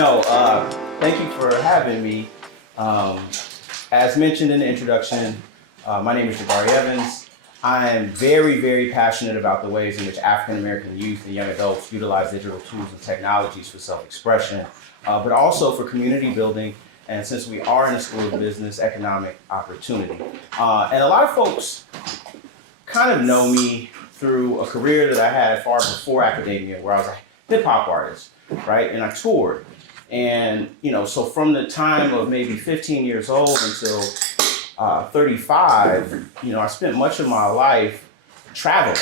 No, thank you for having me. As mentioned in the introduction, my name is Jabari Evans. I'm very, very passionate about the ways in which African American youth and young adults utilize digital tools and technologies for self-expression, but also for community building, and since we are in the School of Business, economic opportunity. And a lot of folks kind of know me through a career that I had far before academia, where I was a hip hop artist, right? And I toured. And, so from the time of maybe 15 years old until 35, I spent much of my life traveling,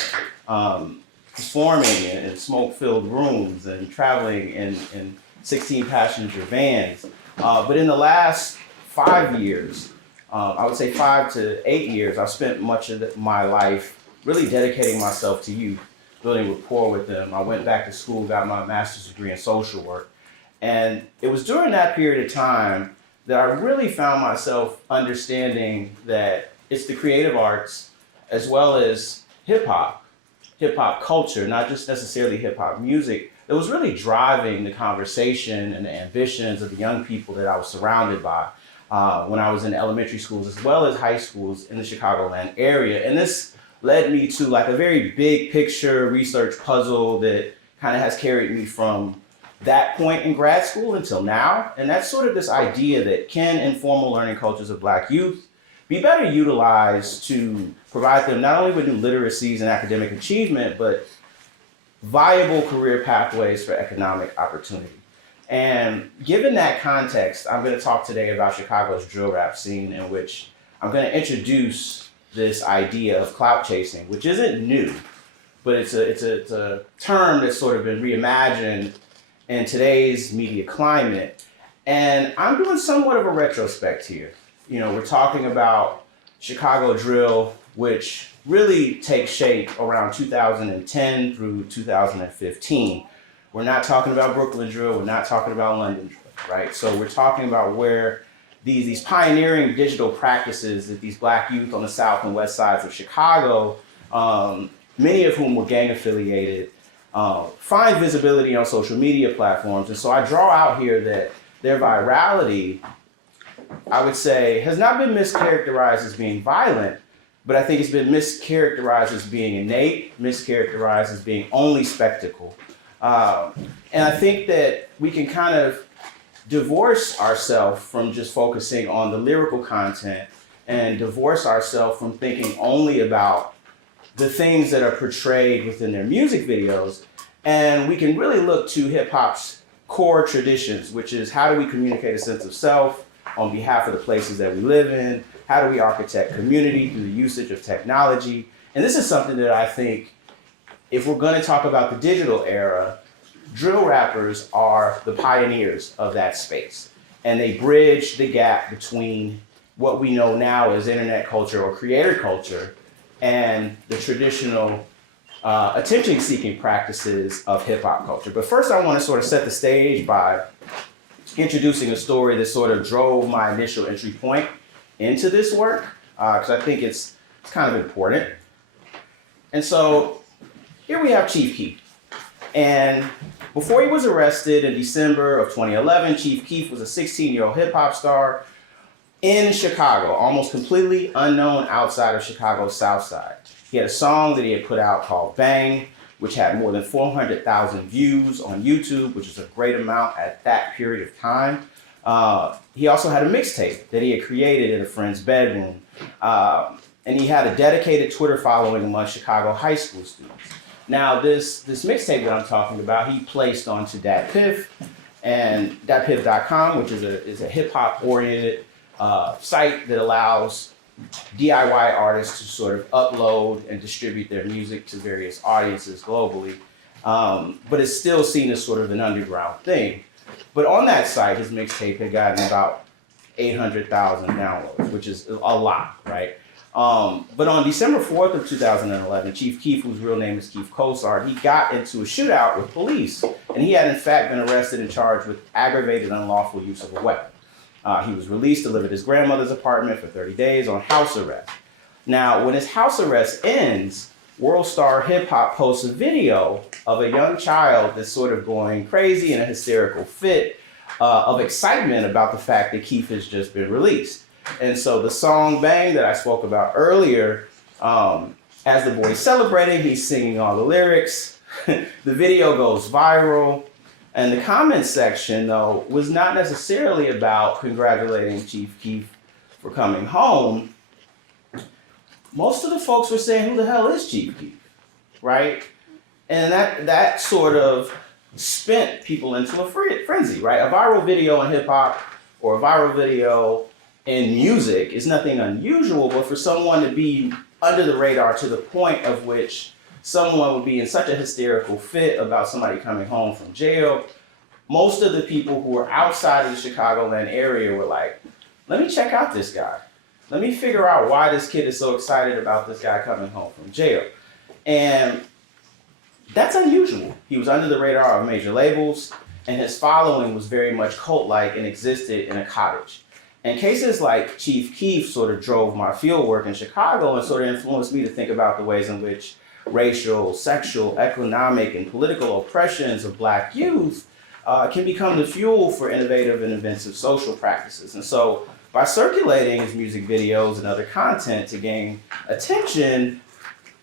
performing in smoke-filled rooms and traveling in 16 passenger vans. But in the last 5 years, I would say 5 to 8 years, I've spent much of my life really dedicating myself to youth, building rapport with them. I went back to school, got my master's degree in social work. And it was during that period of time that I really found myself understanding that it's the creative arts as well as hip hop culture, not just necessarily hip hop music, that was really driving the conversation and the ambitions of the young people that I was surrounded by when I was in elementary schools as well as high schools in the Chicagoland area. And this led me to like a very big picture research puzzle that kind of has carried me from that point in grad school until now. And that's sort of this idea that can informal learning cultures of Black youth be better utilized to provide them not only with new literacies and academic achievement, but viable career pathways for economic opportunity. And given that context, I'm going to talk today about Chicago's drill rap scene, in which I'm going to introduce this idea of clout chasing, which isn't new, but it's a term that's sort of been reimagined in today's media climate. And I'm doing somewhat of a retrospect here. We're talking about Chicago drill, which really takes shape around 2010 through 2015. We're not talking about Brooklyn drill, we're not talking about London drill, right? So we're talking about where these pioneering digital practices that these Black youth on the south and west sides of Chicago, many of whom were gang affiliated, find visibility on social media platforms. And so I draw out here that their virality, I would say, has not been mischaracterized as being violent, but I think it's been mischaracterized as being innate, mischaracterized as being only spectacle. And I think that we can kind of divorce ourselves from just focusing on the lyrical content and divorce ourselves from thinking only about the things that are portrayed within their music videos. And we can really look to hip hop's core traditions, which is how do we communicate a sense of self on behalf of the places that we live in? How do we architect community through the usage of technology? And this is something that I think, if we're going to talk about the digital era, drill rappers are the pioneers of that space. And they bridge the gap between what we know now as internet culture or creator culture and the traditional attention-seeking practices of hip-hop culture. But first, I want to sort of set the stage by introducing a story that sort of drove my initial entry point into this work, because I think it's kind of important. And so here we have Chief Keef. And before he was arrested in December of 2011, Chief Keef was a 16-year-old hip-hop star in Chicago, almost completely unknown outside of Chicago's South Side. He had a song that he had put out called Bang, which had more than 400,000 views on YouTube, which is a great amount at that period of time. He also had a mixtape that he had created in a friend's bedroom. And he had a dedicated Twitter following among Chicago high school students. Now, this mixtape that I'm talking about, he placed onto DatPiff and datpiff.com, which is a hip-hop oriented site that allows DIY artists to sort of upload and distribute their music to various audiences globally. But it's still seen as sort of an underground thing. But on that site, his mixtape had gotten about 800,000 downloads, which is a lot, right? But on December 4th of 2011, Chief Keef, whose real name is Keef Kosar, he got into a shootout with police, and he had in fact been arrested and charged with aggravated unlawful use of a weapon. He was released to live at his grandmother's apartment for 30 days on house arrest. Now, when his house arrest ends, World Star Hip Hop posts a video of a young child that's sort of going crazy in a hysterical fit, of excitement about the fact that Keef has just been released. And so the song Bang that I spoke about earlier, as the boy's celebrating, he's singing all the lyrics. The video goes viral. And the comment section, though, was not necessarily about congratulating Chief Keef for coming home. Most of the folks were saying, who the hell is Chief Keef, right? And that sort of spent people into a frenzy, right? A viral video in hip hop or a viral video in music is nothing unusual, but for someone to be under the radar to the point of which someone would be in such a hysterical fit about somebody coming home from jail, most of the people who were outside of the Chicagoland area were like, let me check out this guy. Let me figure out why this kid is so excited about this guy coming home from jail. And that's unusual. He was under the radar of major labels, and his following was very much cult-like and existed in a cottage. And cases like Chief Keef sort of drove my field work in Chicago and sort of influenced me to think about the ways in which racial, sexual, economic, and political oppressions of Black youth can become the fuel for innovative and inventive social practices. And so by circulating his music videos and other content to gain attention,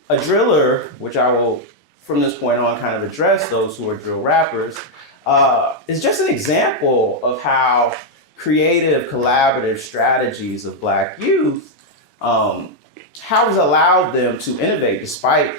a driller, which I will from this point on kind of address those who are drill rappers, is just an example of how creative, collaborative strategies of Black youth has allowed them to innovate despite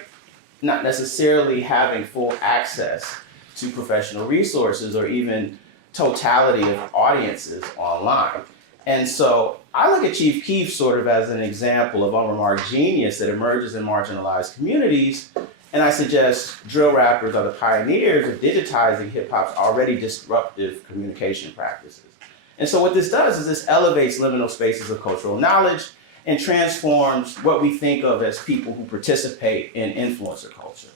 not necessarily having full access to professional resources or even totality of audiences online. And so I look at Chief Keef sort of as an example of unremarked genius that emerges in marginalized communities. And I suggest drill rappers are the pioneers of digitizing hip hop's already disruptive communication practices. And so what this does is this elevates liminal spaces of cultural knowledge and transforms what we think of as people who participate in influencer culture.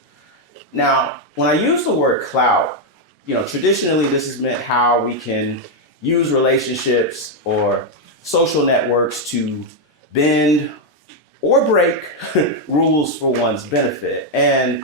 Now, when I use the word clout, traditionally this has meant how we can use relationships or social networks to bend or break rules for one's benefit. And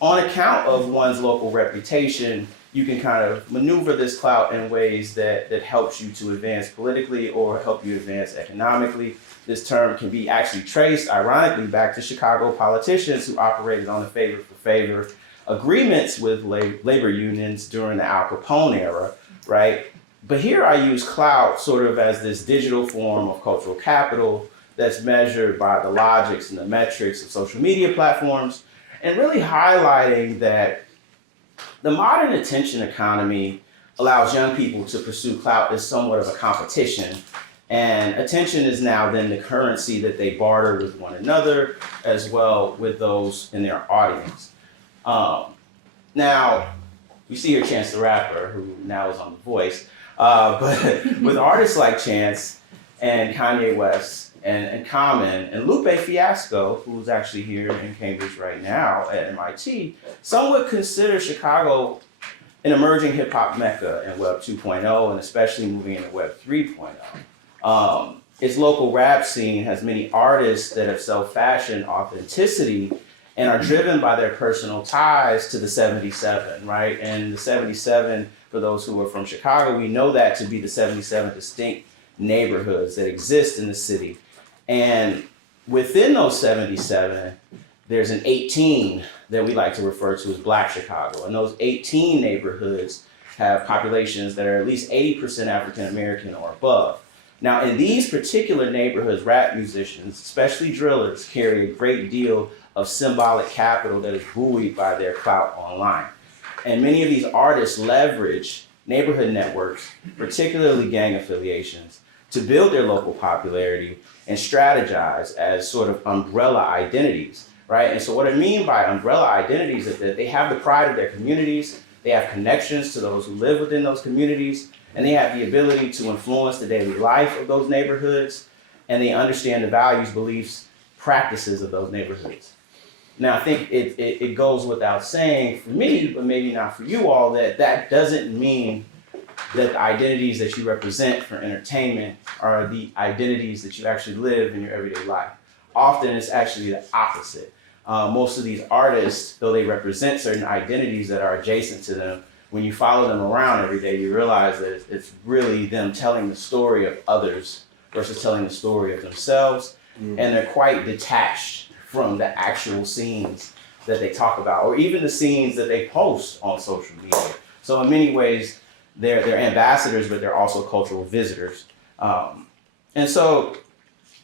on account of one's local reputation, you can kind of maneuver this clout in ways that helps you to advance politically or help you advance economically. This term can be actually traced, ironically, back to Chicago politicians who operated on the favor-for-favor agreements with labor unions during the Al Capone era, right? But here I use clout sort of as this digital form of cultural capital that's measured by the logics and the metrics of social media platforms, and really highlighting that the modern attention economy allows young people to pursue clout as somewhat of a competition. And attention is now then the currency that they barter with one another, as well with those in their audience. Now, you see here Chance the Rapper, who now is on The Voice, but with artists like Chance and Kanye West and Common and Lupe Fiasco, who's actually here in Cambridge right now at MIT, some would consider Chicago an emerging hip hop mecca in Web 2.0 and especially moving into Web 3.0. Its local rap scene has many artists that have self-fashioned authenticity and are driven by their personal ties to the 77, right? And the 77, for those who are from Chicago, we know that to be the 77 distinct neighborhoods that exist in the city. And within those 77, there's an 18 that we like to refer to as Black Chicago. And those 18 neighborhoods have populations that are at least 80% African American or above. Now, in these particular neighborhoods, rap musicians, especially drillers, carry a great deal of symbolic capital that is buoyed by their clout online. And many of these artists leverage neighborhood networks, particularly gang affiliations, to build their local popularity and strategize as sort of umbrella identities, right? And so what I mean by umbrella identities is that they have the pride of their communities, they have connections to those who live within those communities, and they have the ability to influence the daily life of those neighborhoods, and they understand the values, beliefs, practices of those neighborhoods. Now, I think it goes without saying for me, but maybe not for you all, that doesn't mean that the identities that you represent for entertainment are the identities that you actually live in your everyday life. Often it's actually the opposite. Most of these artists, though they represent certain identities that are adjacent to them, when you follow them around every day, you realize that it's really them telling the story of others versus telling the story of themselves. And they're quite detached from the actual scenes that they talk about, or even the scenes that they post on social media. So in many ways, they're ambassadors, but they're also cultural visitors. And so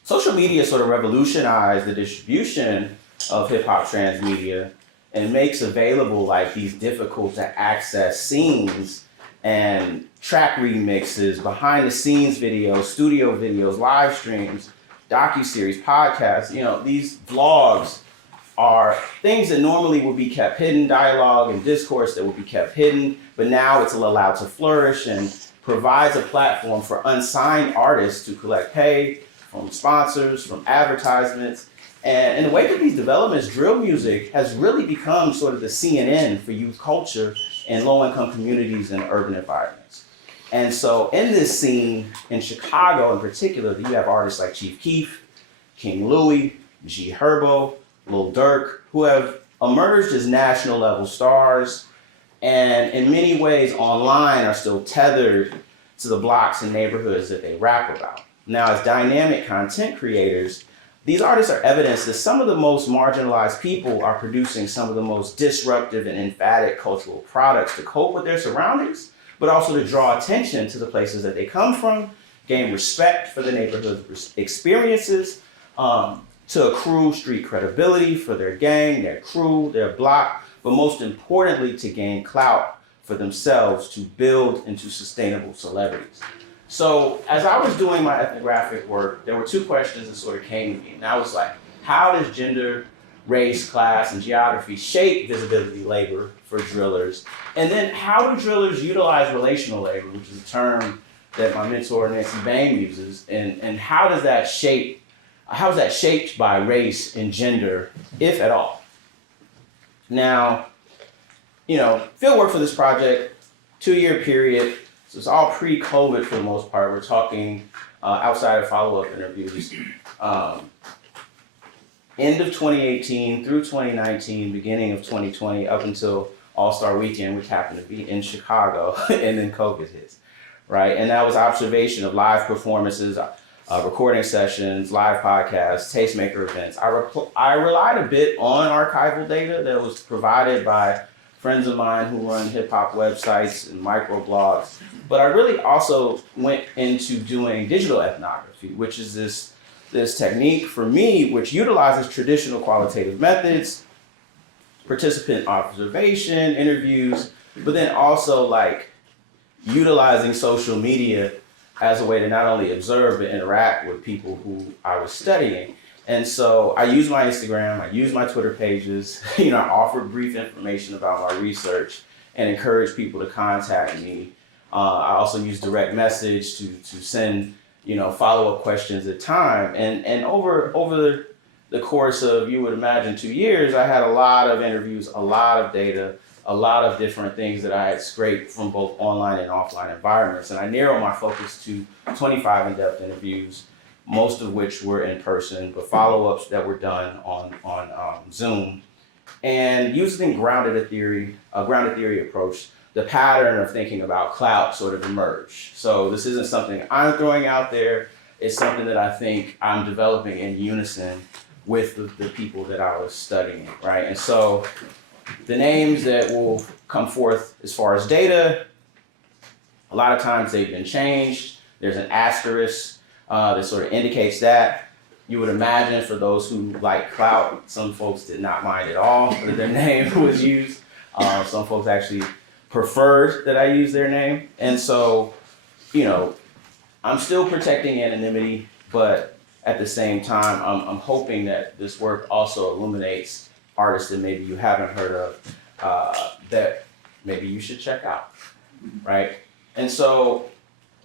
social media sort of revolutionized the distribution of hip hop transmedia and makes available like these difficult to access scenes and track remixes, behind the scenes videos, studio videos, live streams, docuseries, podcasts. You know, these vlogs are things that normally would be kept hidden, dialogue and discourse that would be kept hidden, but now it's allowed to flourish and provides a platform for unsigned artists to collect pay from sponsors, from advertisements. And in the wake of these developments, drill music has really become sort of the CNN for youth culture in low-income communities and urban environments. And so in this scene, in Chicago in particular, you have artists like Chief Keef, King Louie, G Herbo, Lil Durk, who have emerged as national level stars, and in many ways online are still tethered to the blocks and neighborhoods that they rap about. Now, as dynamic content creators, these artists are evidence that some of the most marginalized people are producing some of the most disruptive and emphatic cultural products to cope with their surroundings, but also to draw attention to the places that they come from, gain respect for the neighborhood experiences, to accrue street credibility for their gang, their crew, their block, but most importantly, to gain clout for themselves to build into sustainable celebrities. So as I was doing my ethnographic work, there were two questions that sort of came to me. And I was like, how does gender, race, class, and geography shape visibility labor for drillers? And then how do drillers utilize relational labor, which is a term that my mentor Nancy Bain uses, and how is that shaped by race and gender, if at all? Now, you know, fieldwork for this project, 2-year period. So it's all pre-COVID for the most part. We're talking outside of follow-up interviews. End of 2018 through 2019, beginning of 2020, up until All-Star Weekend, which happened to be in Chicago, and then COVID hits, right? And that was observation of live performances, recording sessions, live podcasts, tastemaker events. I relied a bit on archival data that was provided by friends of mine who run hip hop websites and microblogs. But I really also went into doing digital ethnography, which is this technique for me, which utilizes traditional qualitative methods, participant observation, interviews, but then also like utilizing social media as a way to not only observe but interact with people who I was studying. And so I use my Instagram, I use my Twitter pages, I offered brief information about my research and encourage people to contact me. I also use direct message to send, follow-up questions at time. And over the course of, you would imagine, 2 years, I had a lot of interviews, a lot of data, a lot of different things that I had scraped from both online and offline environments. And I narrowed my focus to 25 in-depth interviews, most of which were in person, but follow-ups that were done on Zoom. And using grounded theory approach, the pattern of thinking about clout sort of emerged. So this isn't something I'm throwing out there. It's something that I think I'm developing in unison with the people that I was studying, right? And so the names that will come forth as far as data, a lot of times they've been changed. There's an asterisk that sort of indicates that. You would imagine for those who like clout, some folks did not mind at all that their name was used. Some folks actually preferred that I use their name. And so, I'm still protecting anonymity, but at the same time, I'm hoping that this work also illuminates artists that maybe you haven't heard of, that maybe you should check out, right? And so,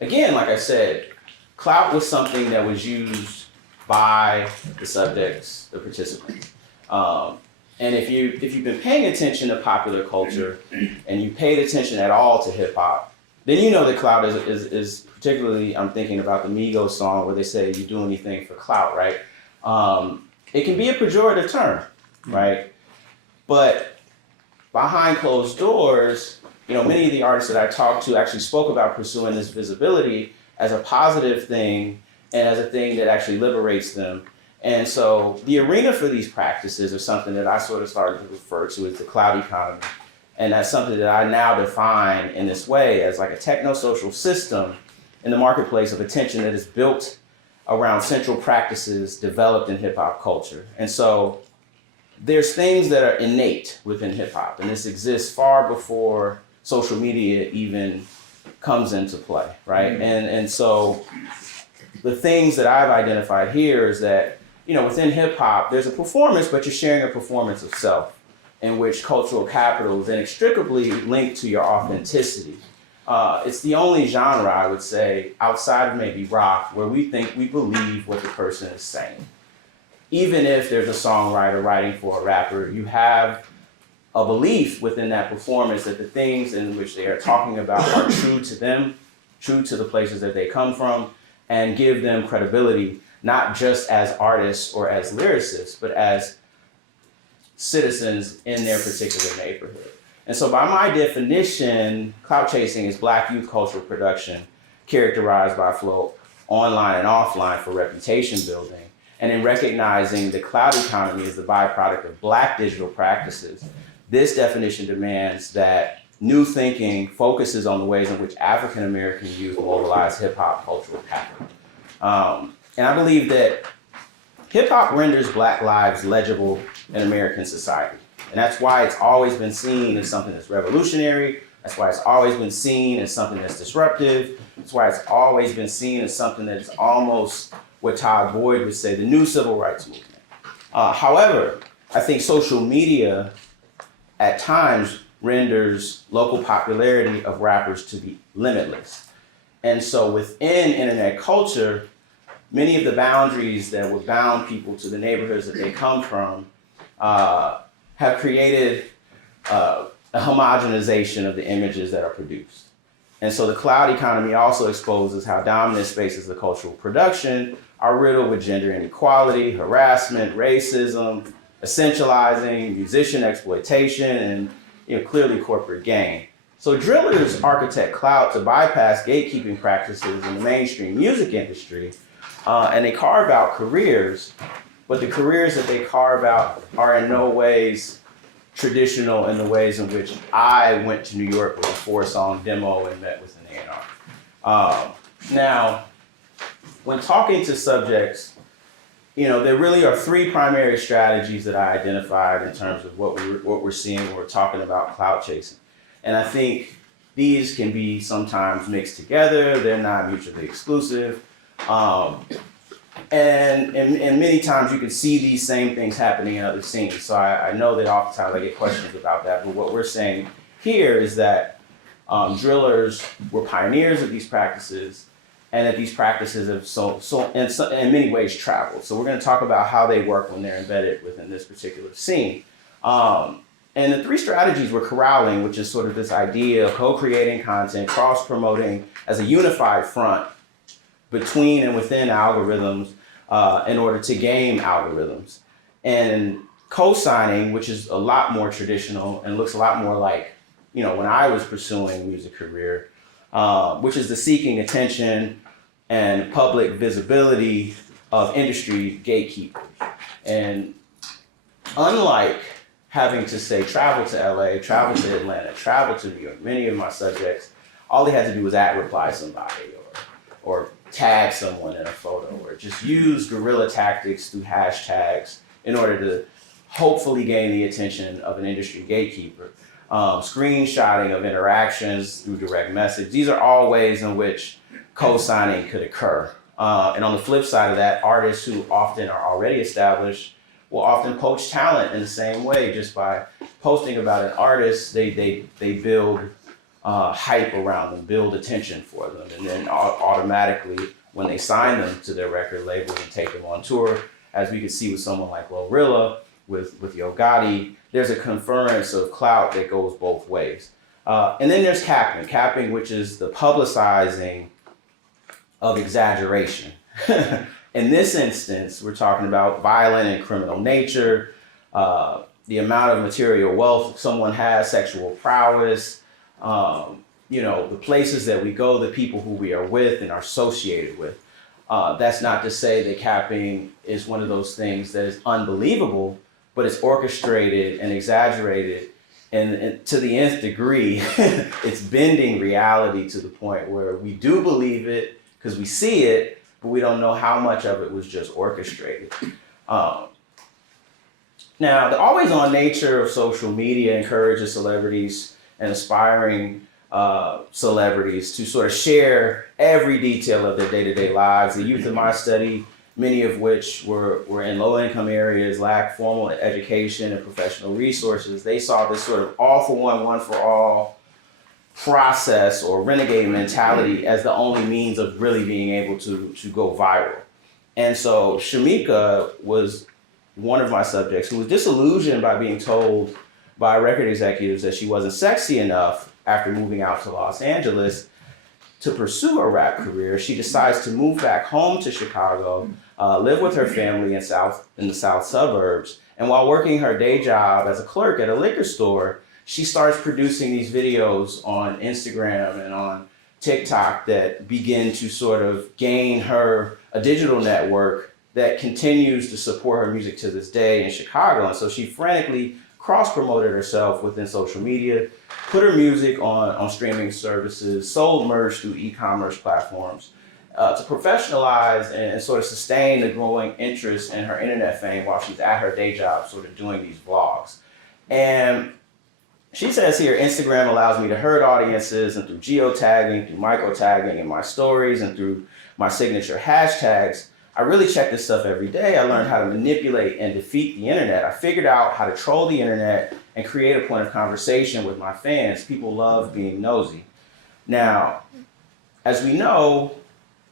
again, like I said, clout was something that was used by the subjects, the participants. And if you've been paying attention to popular culture and you paid attention at all to hip hop, then you know that clout is particularly, I'm thinking about the Migos song where they say you do anything for clout, right? It can be a pejorative term, right? But behind closed doors, many of the artists that I talked to actually spoke about pursuing this visibility as a positive thing and as a thing that actually liberates them. And so the arena for these practices are something that I sort of started to refer to as the clout economy. And that's something that I now define in this way as like a techno-social system in the marketplace of attention that is built around central practices developed in hip hop culture. And so there's things that are innate within hip hop, and this exists far before social media even comes into play, right? Mm-hmm. And so the things that I've identified here is that, within hip hop, there's a performance, but you're sharing a performance of self in which cultural capital is inextricably linked to your authenticity. It's the only genre, I would say, outside of maybe rock, where we believe what the person is saying. Even if there's a songwriter writing for a rapper, you have a belief within that performance that the things in which they are talking about are true to them, true to the places that they come from, and give them credibility, not just as artists or as lyricists, but as citizens in their particular neighborhood. And so by my definition, clout chasing is Black youth cultural production characterized by flow online and offline for reputation building. And in recognizing the clout economy as the byproduct of Black digital practices, this definition demands that new thinking focuses on the ways in which African American youth mobilize hip hop cultural capital. And I believe that hip hop renders Black lives legible in American society. And that's why it's always been seen as something that's revolutionary. That's why it's always been seen as something that's disruptive. That's why it's always been seen as something that is almost what Todd Boyd would say, the new civil rights movement. However, I think social media at times renders local popularity of rappers to be limitless. And so within internet culture, many of the boundaries that would bound people to the neighborhoods that they come from have created a homogenization of the images that are produced. And so the clout economy also exposes how dominant spaces of cultural production are riddled with gender inequality, harassment, racism, essentializing, musician exploitation, and clearly corporate gain. So drillers architect clout to bypass gatekeeping practices in the mainstream music industry, and they carve out careers, but the careers that they carve out are in no ways traditional in the ways in which I went to New York with a 4-song demo and met with an A&R. Now, when talking to subjects, there really are 3 primary strategies that I identified in terms of what we're seeing when we're talking about clout chasing. And I think these can be sometimes mixed together. They're not mutually exclusive. And many times you can see these same things happening in other scenes. So I know that oftentimes I get questions about that, but what we're saying here is that drillers were pioneers of these practices, and that these practices have in many ways traveled. So we're going to talk about how they work when they're embedded within this particular scene. And the 3 strategies were corralling, which is sort of this idea of co-creating content, cross-promoting as a unified front between and within algorithms in order to game algorithms. And co-signing, which is a lot more traditional and looks a lot more like, when I was pursuing a music career, which is the seeking attention and public visibility of industry gatekeepers. And unlike having to say travel to LA, travel to Atlanta, travel to New York, many of my subjects, all they had to do was reply somebody or tag someone in a photo, or just use guerrilla tactics through hashtags in order to hopefully gain the attention of an industry gatekeeper. Screenshotting of interactions through direct message. These are all ways in which co-signing could occur. And on the flip side of that, artists who often are already established will often poach talent in the same way. Just by posting about an artist, they build hype around them, build attention for them, and then automatically when they sign them to their record label and take them on tour, as we could see with someone like Glorilla, with Yo Gotti, there's a conference of clout that goes both ways. And then there's capping, which is the publicizing of exaggeration. In this instance, we're talking about violent and criminal nature, the amount of material wealth someone has, sexual prowess, the places that we go, the people who we are with and are associated with. That's not to say that capping is one of those things that is unbelievable, but it's orchestrated and exaggerated, and to the nth degree, it's bending reality to the point where we do believe it because we see it, but we don't know how much of it was just orchestrated. Now, the always-on nature of social media encourages celebrities and aspiring celebrities to sort of share every detail of their day-to-day lives. The youth in my study, many of which were in low-income areas, lacked formal education and professional resources. They saw this sort of all-for-one, one-for-all process or renegade mentality as the only means of really being able to go viral. And so Shamika was one of my subjects who was disillusioned by being told by record executives that she wasn't sexy enough after moving out to Los Angeles to pursue a rap career. She decides to move back home to Chicago, live with her family in the south suburbs. And while working her day job as a clerk at a liquor store, she starts producing these videos on Instagram and on TikTok that begin to sort of gain her a digital network that continues to support her music to this day in Chicago. And so she frantically cross-promoted herself within social media, put her music on streaming services, sold merch through e-commerce platforms to professionalize and sort of sustain the growing interest in her internet fame while she's at her day job sort of doing these vlogs. And she says here, Instagram allows me to herd audiences, and through geotagging, through micro-tagging in my stories, and through my signature hashtags, I really check this stuff every day. I learned how to manipulate and defeat the internet. I figured out how to troll the internet and create a point of conversation with my fans. People love being nosy. Now, as we know,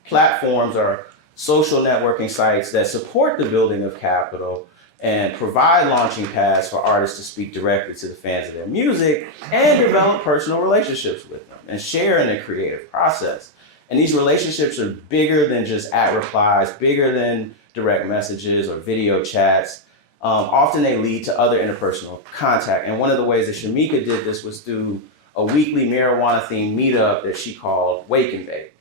platforms are social networking sites that support the building of capital and provide launching pads for artists to speak directly to the fans of their music and develop personal relationships with them and share in the creative process. And these relationships are bigger than just at replies, bigger than direct messages or video chats. Often they lead to other interpersonal contact. And one of the ways that Shamika did this was through a weekly marijuana-themed meetup that she called Wake and Bake.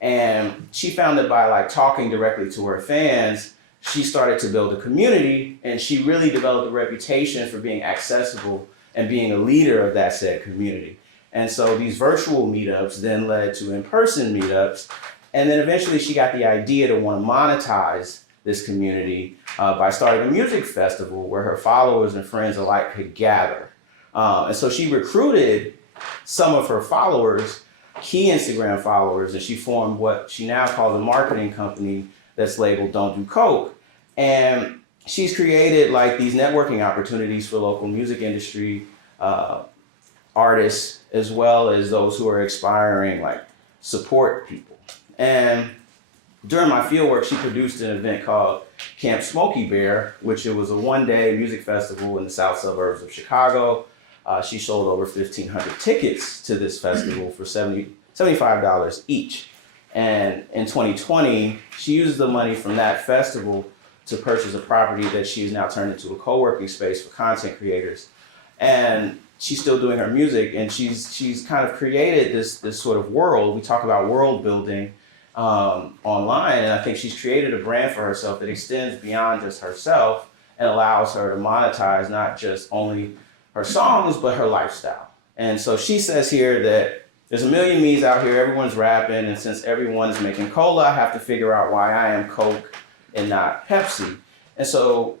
And she found that by talking directly to her fans, she started to build a community, and she really developed a reputation for being accessible and being a leader of that said community. And so these virtual meetups then led to in-person meetups. And then eventually she got the idea to want to monetize this community by starting a music festival where her followers and friends alike could gather. And so she recruited some of her followers, key Instagram followers, and she formed what she now calls a marketing company that's labeled Don't Do Coke. And she's created these networking opportunities for local music industry artists, as well as those who are aspiring support people. And during my fieldwork, she produced an event called Camp Smokey Bear, which it was a one-day music festival in the south suburbs of Chicago. She sold over 1,500 tickets to this festival for $75 each. And in 2020, she used the money from that festival to purchase a property that she's now turned into a co-working space for content creators. And she's still doing her music, and she's kind of created this sort of world. We talk about world building online, and I think she's created a brand for herself that extends beyond just herself and allows her to monetize not just only her songs, but her lifestyle. And so she says here that there's a million me's out here, everyone's rapping, and since everyone's making cola, I have to figure out why I am Coke and not Pepsi. And so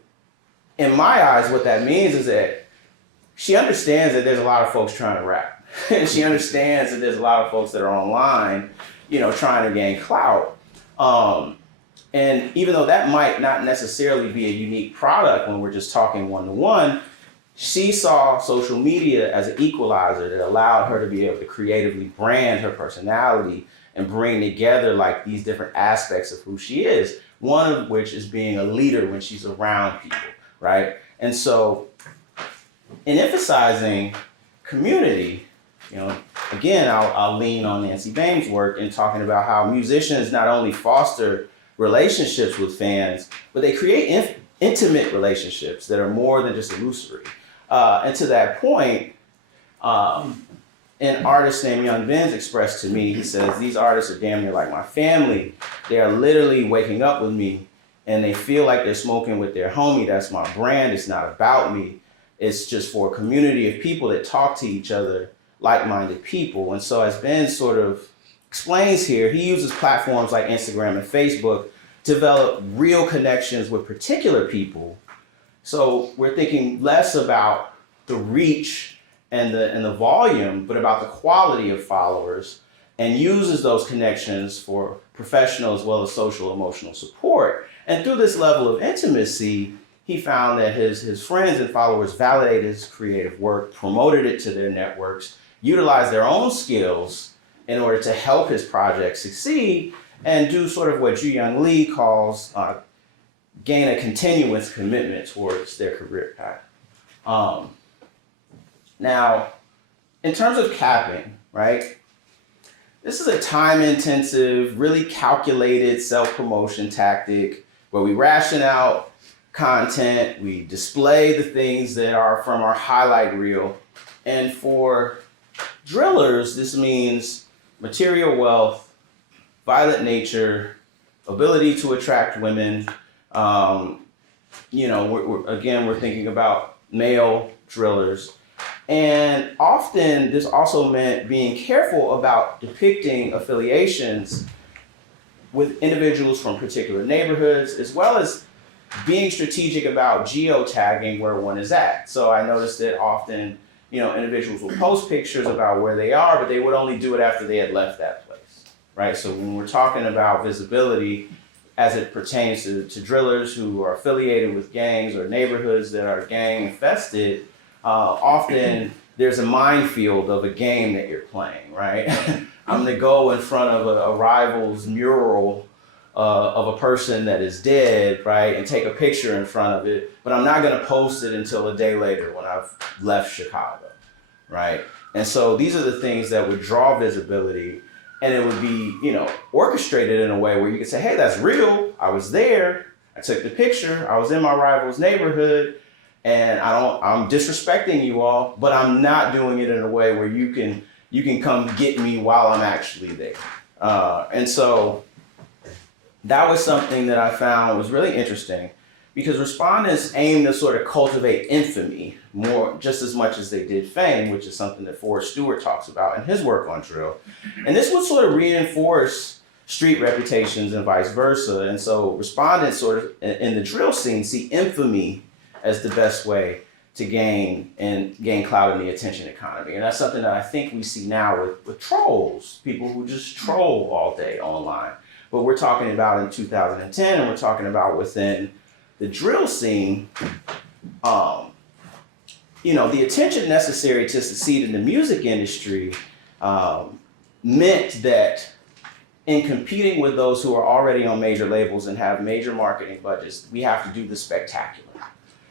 in my eyes, what that means is that she understands that there's a lot of folks trying to rap. And she understands that there's a lot of folks that are online, trying to gain clout. And even though that might not necessarily be a unique product when we're just talking one-to-one, she saw social media as an equalizer that allowed her to be able to creatively brand her personality and bring together these different aspects of who she is, one of which is being a leader when she's around people, right? And so in emphasizing community, again, I'll lean on Nancy Bain's work in talking about how musicians not only foster relationships with fans, but they create intimate relationships that are more than just illusory. And to that point, an artist named Young Benz expressed to me, he says, these artists are damn near like my family. They are literally waking up with me and they feel like they're smoking with their homie. That's my brand. It's not about me. It's just for a community of people that talk to each other, like-minded people. And so as Ben sort of explains here, he uses platforms like Instagram and Facebook to develop real connections with particular people. So we're thinking less about the reach and the volume, but about the quality of followers, and uses those connections for professional as well as social emotional support. And through this level of intimacy, he found that his friends and followers validated his creative work, promoted it to their networks, utilized their own skills in order to help his project succeed, and do sort of what Ju Young Lee calls gain a continuous commitment towards their career path. Now, in terms of capping, right? This is a time-intensive, really calculated self-promotion tactic where we ration out content, we display the things that are from our highlight reel. And for drillers, this means material wealth, violent nature, ability to attract women. We're thinking about male drillers. And often this also meant being careful about depicting affiliations with individuals from particular neighborhoods, as well as being strategic about geotagging where one is at. So I noticed that often, individuals will post pictures about where they are, but they would only do it after they had left that place, right? So when we're talking about visibility as it pertains to drillers who are affiliated with gangs or neighborhoods that are gang infested, often there's a minefield of a game that you're playing, right? I'm gonna go in front of a rival's mural of a person that is dead, right, and take a picture in front of it, but I'm not gonna post it until a day later when I've left Chicago, right? And so these are the things that would draw visibility, and it would be, orchestrated in a way where you could say, hey, that's real, I was there, I took the picture, I was in my rival's neighborhood, and I'm disrespecting you all, but I'm not doing it in a way where you can come get me while I'm actually there. And so that was something that I found was really interesting, because respondents aim to sort of cultivate infamy more, just as much as they did fame, which is something that Forrest Stewart talks about in his work on drill. And this would sort of reinforce street reputations and vice versa. And so respondents sort of in the drill scene see infamy as the best way to gain clout in the attention economy. And that's something that I think we see now with trolls, people who just troll all day online. But we're talking about in 2010, and we're talking about within the drill scene, the attention necessary to succeed in the music industry meant that in competing with those who are already on major labels and have major marketing budgets, we have to do the spectacular.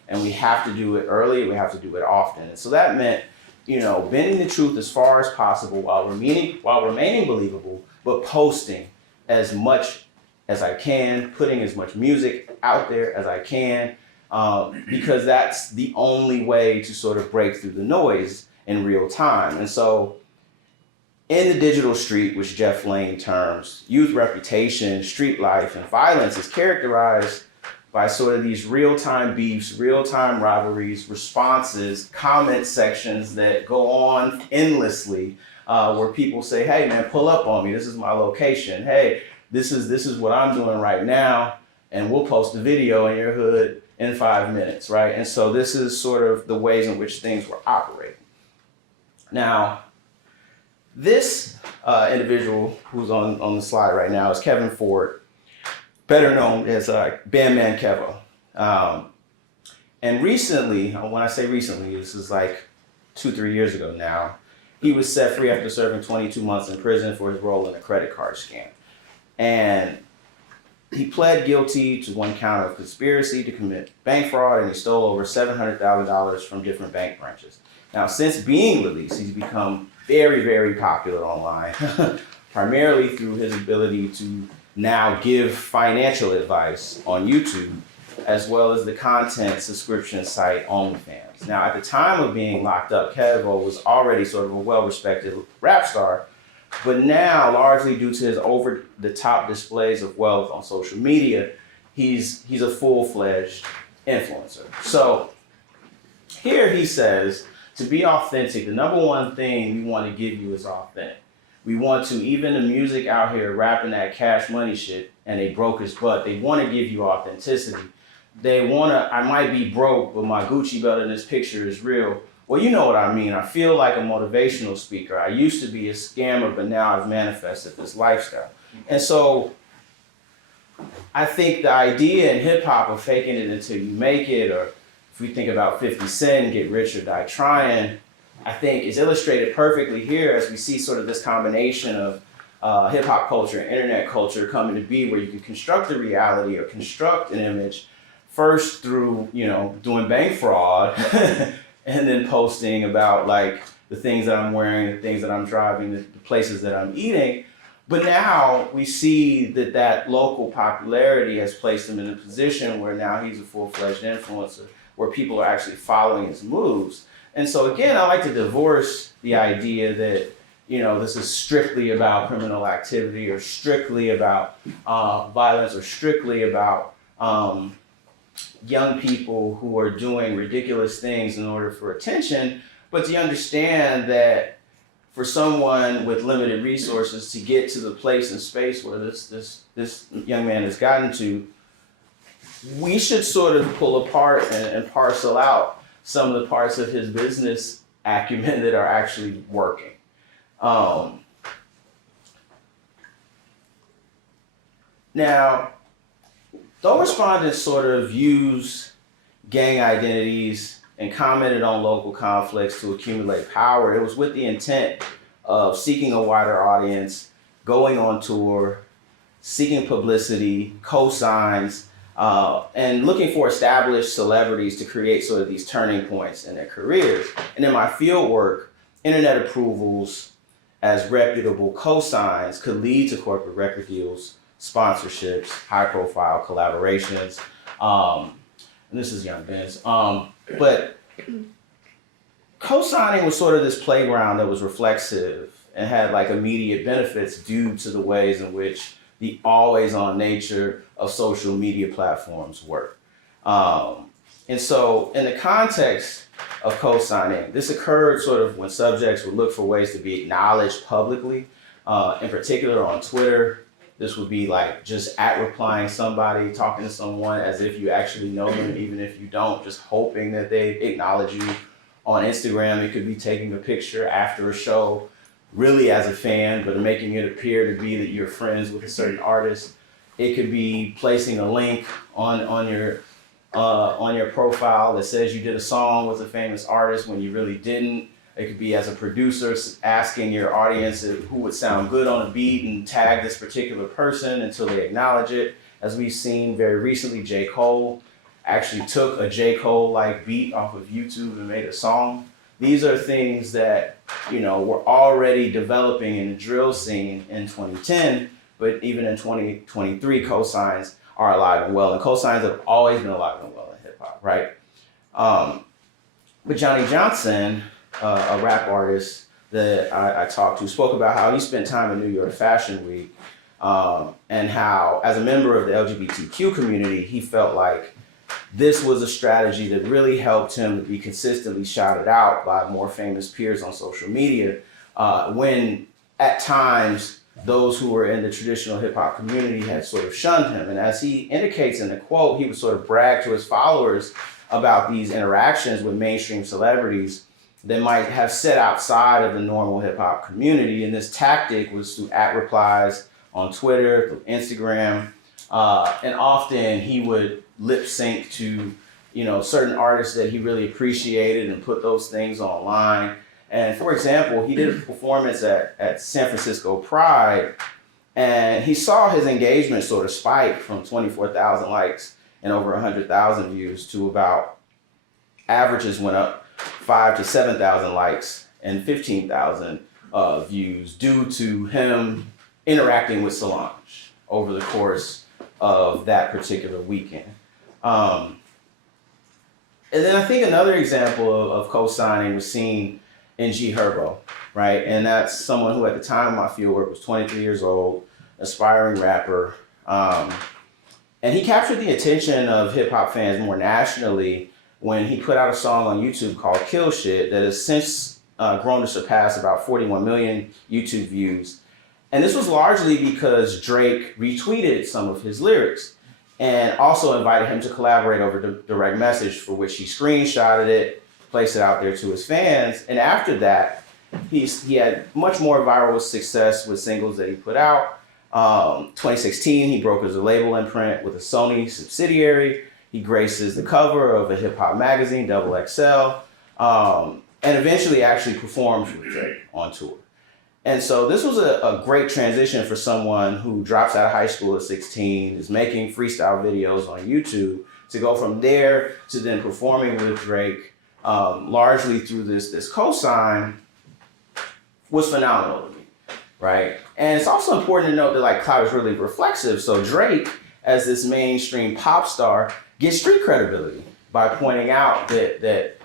And we have to do it early, we have to do it often. And so that meant, bending the truth as far as possible while remaining believable, but posting as much as I can, putting as much music out there as I can, because that's the only way to sort of break through the noise in real time. And so in the digital street, which Jeff Lane terms youth reputation, street life, and violence, is characterized by sort of these real-time beefs, real-time rivalries, responses, comment sections that go on endlessly, where people say, hey man, pull up on me, this is my location. Hey, this is what I'm doing right now, and we'll post a video in your hood in 5 minutes, right? And so this is sort of the ways in which things were operating. Now, this individual who's on the slide right now is Kevin Ford, better known as Bandman Kevo. And recently, when I say recently, this is like 2-3 years ago now, he was set free after serving 22 months in prison for his role in a credit card scam. And he pled guilty to one count of conspiracy to commit bank fraud, and he stole over $700,000 from different bank branches. Now, since being released, he's become very, very popular online, primarily through his ability to now give financial advice on YouTube. as well as the content subscription site OnlyFans. Now, at the time of being locked up, Kevo was already sort of a well-respected rap star, but now, largely due to his over-the-top displays of wealth on social media, he's a full-fledged influencer. So here he says, to be authentic, the number one thing we want to give you is authentic. We want to, even the music out here rapping that cash money shit and they broke his butt, they want to give you authenticity. They want to, I might be broke, but my Gucci belt in this picture is real. Well, you know what I mean. I feel like a motivational speaker. I used to be a scammer, but now I've manifested this lifestyle. And so I think the idea in hip hop of faking it until you make it, or if we think about 50 Cent, get rich or die trying, I think is illustrated perfectly here as we see sort of this combination of hip hop culture and internet culture coming to be, where you can construct a reality or construct an image first through, doing bank fraud and then posting about like the things that I'm wearing, the things that I'm driving, the places that I'm eating. But now we see that local popularity has placed him in a position where now he's a full-fledged influencer, where people are actually following his moves. And so again, I like to divorce the idea that, this is strictly about criminal activity or strictly about violence or strictly about young people who are doing ridiculous things in order for attention, but to understand that for someone with limited resources to get to the place and space where this young man has gotten to, we should sort of pull apart and parcel out some of the parts of his business acumen that are actually working. Now, though respondents sort of use gang identities and commented on local conflicts to accumulate power, it was with the intent of seeking a wider audience, going on tour, seeking publicity, cosigns, and looking for established celebrities to create sort of these turning points in their careers. And in my field work, internet approvals as reputable cosigns could lead to corporate record deals, sponsorships, high-profile collaborations. And this is Young Ben's. But co-signing was sort of this playground that was reflexive and had like immediate benefits due to the ways in which the always-on nature of social media platforms work. And so in the context of co-signing, this occurred sort of when subjects would look for ways to be acknowledged publicly, in particular on Twitter. This would be like just replying somebody, talking to someone as if you actually know them, even if you don't, just hoping that they acknowledge you. On Instagram, it could be taking a picture after a show, really as a fan, but making it appear to be that you're friends with a certain artist. It could be placing a link on your profile that says you did a song with a famous artist when you really didn't. It could be as a producer asking your audience who would sound good on a beat and tag this particular person until they acknowledge it. As we've seen very recently, J. Cole actually took a J. Cole-like beat off of YouTube and made a song. These are things that, were already developing in the drill scene in 2010, but even in 2023, cosigns are alive and well. And cosigns have always been alive and well in hip hop, right? But Johnny Johnson, a rap artist that I talked to, spoke about how he spent time in New York Fashion Week, and how, as a member of the LGBTQ community, he felt like this was a strategy that really helped him to be consistently shouted out by more famous peers on social media, when at times those who were in the traditional hip hop community had sort of shunned him. And as he indicates in the quote, he would sort of brag to his followers about these interactions with mainstream celebrities that might have sit outside of the normal hip hop community. And this tactic was through @replies on Twitter, through Instagram, and often he would lip sync to, certain artists that he really appreciated and put those things online. And for example, he did a performance at San Francisco Pride, and he saw his engagement sort of spike from 24,000 likes and over 100,000 views to about, averages went up 5,000 to 7,000 likes and 15,000 views due to him interacting with Solange over the course of that particular weekend. Um, and then I think another example of co-signing was seen in G Herbo, right? And that's someone who at the time of my fieldwork was 23 years old, aspiring rapper. And he captured the attention of hip hop fans more nationally when he put out a song on YouTube called Kill Shit that has since grown to surpass about 41 million YouTube views. And this was largely because Drake retweeted some of his lyrics and also invited him to collaborate over direct message, for which he screenshotted it, placed it out there to his fans. And after that, he had much more viral success with singles that he put out. 2016, he brokers a label imprint with a Sony subsidiary. He graces the cover of a hip hop magazine, Double XL, and eventually actually performs with Drake on tour. And so this was a great transition for someone who drops out of high school at 16, is making freestyle videos on YouTube, to go from there to then performing with Drake, largely through this cosign, was phenomenal to me, right? And it's also important to note that like Clout is really reflexive. So Drake, as this mainstream pop star, gets street credibility by pointing out that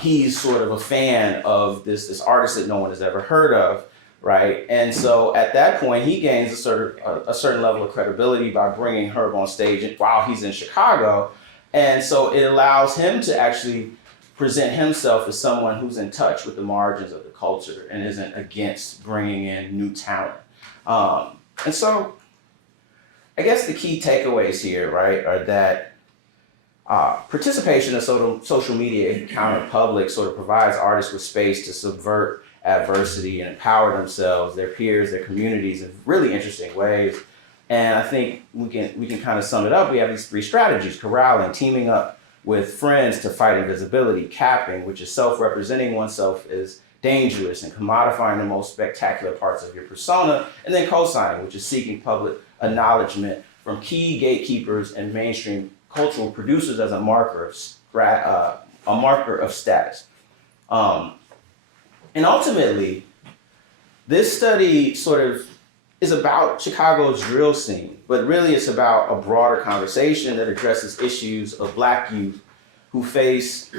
he's sort of a fan of this artist that no one has ever heard of, right? And so at that point, he gains a certain level of credibility by bringing Herb on stage while he's in Chicago. And so it allows him to actually present himself as someone who's in touch with the margins of the culture and isn't against bringing in new talent. And so I guess the key takeaways here, right, are that participation in social media encounter public sort of provides artists with space to subvert adversity and empower themselves, their peers, their communities in really interesting ways. And I think we can kind of sum it up. We have these three strategies: corralling, teaming up with friends to fight invisibility; capping, which is self-representing oneself as dangerous and commodifying the most spectacular parts of your persona; and then co-signing, which is seeking public acknowledgement from key gatekeepers and mainstream cultural producers as a marker of status. And ultimately, this study sort of is about Chicago's drill scene, but really it's about a broader conversation that addresses issues of Black youth who face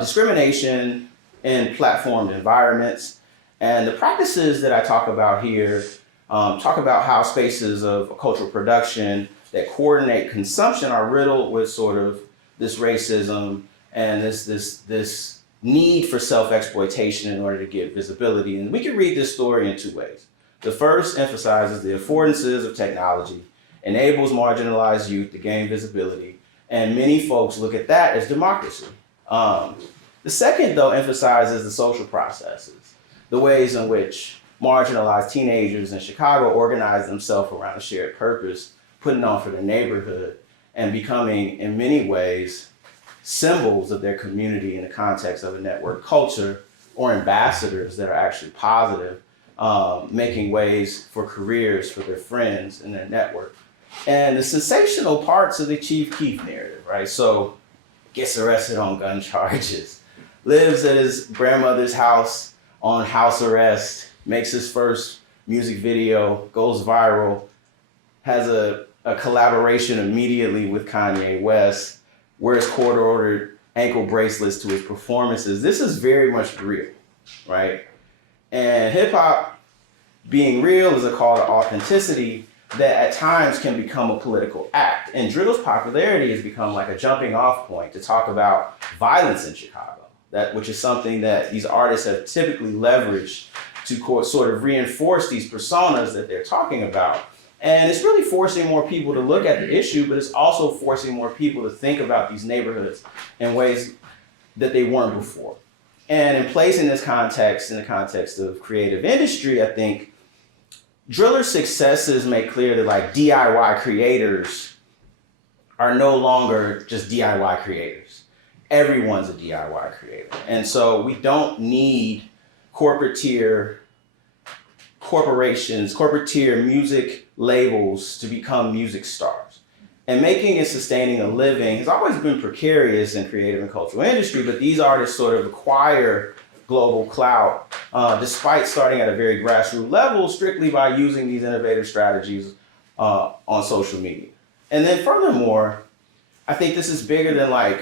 discrimination in platformed environments. And the practices that I talk about here talk about how spaces of cultural production that coordinate consumption are riddled with sort of this racism and this need for self-exploitation in order to get visibility. And we can read this story in two ways. The first emphasizes the affordances of technology, enables marginalized youth to gain visibility, and many folks look at that as democracy. The second, though, emphasizes the social processes, the ways in which marginalized teenagers in Chicago organize themselves around a shared purpose, putting on for the neighborhood, and becoming, in many ways, symbols of their community in the context of a network culture, or ambassadors that are actually positive, making ways for careers for their friends and their network. And the sensational parts of the Chief Keef narrative, right? So, gets arrested on gun charges, lives at his grandmother's house on house arrest, makes his first music video, goes viral, has a collaboration immediately with Kanye West, wears court-ordered ankle bracelets to his performances. This is very much real, right? And hip-hop being real is a call to authenticity that at times can become a political act. And drill's popularity has become like a jumping off point to talk about violence in Chicago, which is something that these artists have typically leveraged to sort of reinforce these personas that they're talking about. And it's really forcing more people to look at the issue, but it's also forcing more people to think about these neighborhoods in ways that they weren't before. And in placing this context in the context of creative industry, I think Driller's successes make clear that like DIY creators are no longer just DIY creators. Everyone's a DIY creator. And so we don't need corporate tier music labels to become music stars. And making and sustaining a living has always been precarious in creative and cultural industry, but these artists sort of acquire global clout despite starting at a very grassroots level strictly by using these innovative strategies on social media. And then furthermore, I think this is bigger than like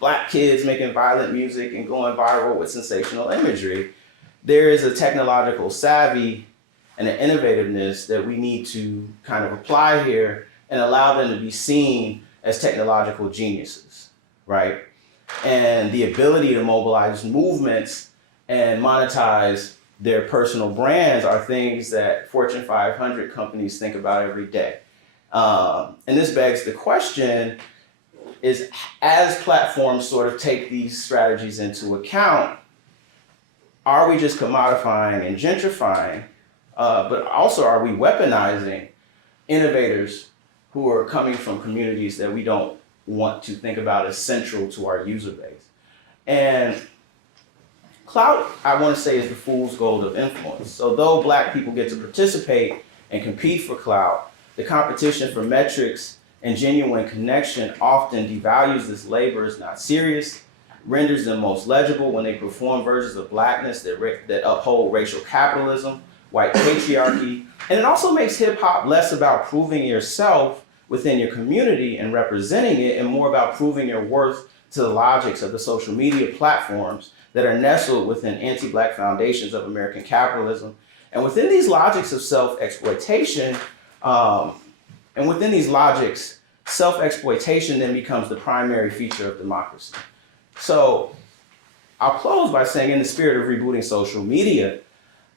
black kids making violent music and going viral with sensational imagery. There is a technological savvy and an innovativeness that we need to kind of apply here and allow them to be seen as technological geniuses, right? And the ability to mobilize movements and monetize their personal brands are things that Fortune 500 companies think about every day. And this begs the question is, as platforms sort of take these strategies into account, are we just commodifying and gentrifying, but also are we weaponizing innovators who are coming from communities that we don't want to think about as central to our user base? And Clout, I want to say, is the fool's gold of influence. So though black people get to participate and compete for Clout, the competition for metrics and genuine connection often devalues this labor as not serious, renders them most legible when they perform versions of blackness that uphold racial capitalism, white patriarchy, and it also makes hip hop less about proving yourself within your community and representing it, and more about proving your worth to the logics of the social media platforms that are nestled within anti-black foundations of American capitalism. And within these logics of self-exploitation, self-exploitation then becomes the primary feature of democracy. So I'll close by saying, in the spirit of rebooting social media,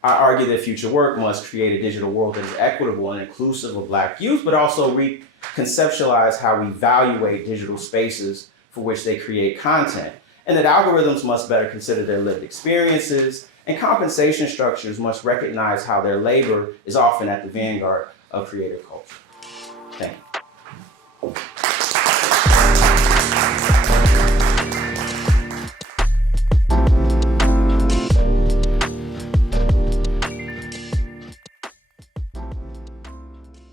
I argue that future work must create a digital world that is equitable and inclusive of black youth, but also reconceptualize how we evaluate digital spaces for which they create content. And that algorithms must better consider their lived experiences, and compensation structures must recognize how their labor is often at the vanguard of creative culture. Thank you.